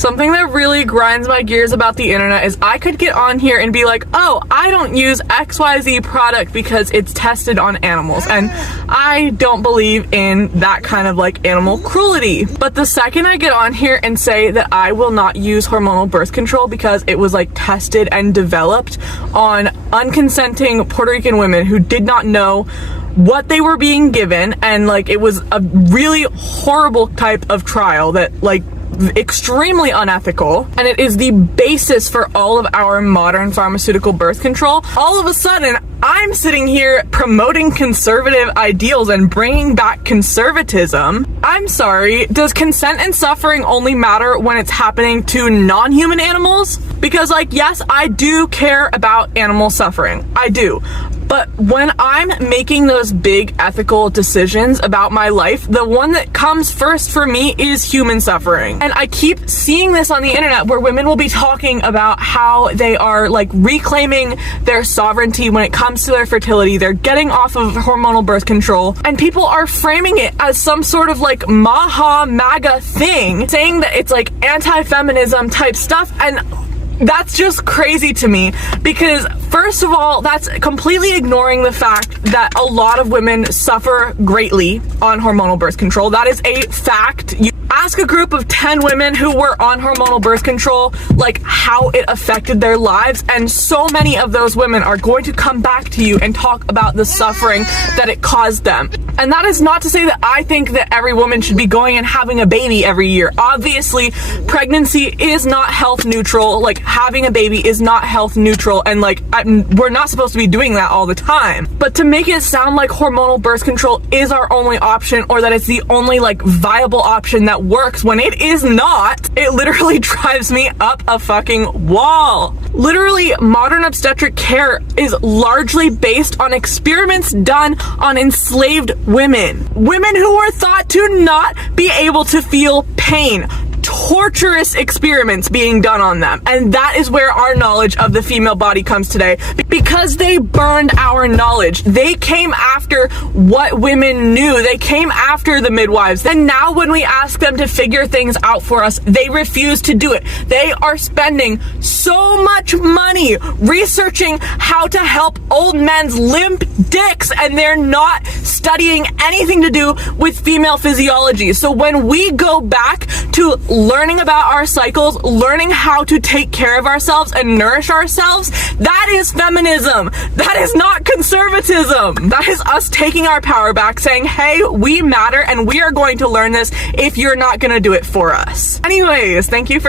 Something that really grinds my gears about the internet is I could get on here and be like, oh, I don't use XYZ product because it's tested on animals, and I don't believe in that kind of like animal cruelty. But the second I get on here and say that I will not use hormonal birth control because it was like tested and developed on unconsenting Puerto Rican women who did not know what they were being given, and like it was a really horrible type of trial that like extremely unethical, and it is the basis for all of our modern pharmaceutical birth control. All of a sudden, I'm sitting here promoting conservative ideals and bringing back conservatism. I'm sorry, does consent and suffering only matter when it's happening to non-human animals? Because like, yes, I do care about animal suffering. I do. But when I'm making those big ethical decisions about my life, the one that comes first for me is human suffering. And I keep seeing this on the internet where women will be talking about how they are like reclaiming their sovereignty when it comes to their fertility. They're getting off of hormonal birth control, and people are framing it as some sort of like Maha MAGA thing, saying that it's like anti-feminism type stuff. And that's just crazy to me because, first of all, that's completely ignoring the fact that a lot of women suffer greatly on hormonal birth control. That is a fact. You ask a group of 10 women who were on hormonal birth control, like, how it affected their lives, and so many of those women are going to come back to you and talk about the suffering that it caused them. And that is not to say that I think that every woman should be going and having a baby every year. Obviously, pregnancy is not health neutral. Like, having a baby is not health neutral, and like, we're not supposed to be doing that all the time. But to make it sound like hormonal birth control is our only option, or that it's the only like viable option that works when it is not, it literally drives me up a fucking wall. Literally, modern obstetric care is largely based on experiments done on enslaved women. Women who were thought to not be able to feel pain. Torturous experiments being done on them. And that is where our knowledge of the female body comes today, because they burned our knowledge. They came after what women knew. They came after the midwives. And now when we ask them to figure things out for us, they refuse to do it. They are spending so much money researching how to help old men's limp dicks, and they're not studying anything to do with female physiology. So when we go back to learning about our cycles, learning how to take care of ourselves and nourish ourselves, that is feminism. That is not conservatism. That is us taking our power back, saying, hey, we matter and we are going to learn this if you're not going to do it for us. Anyways, thank you for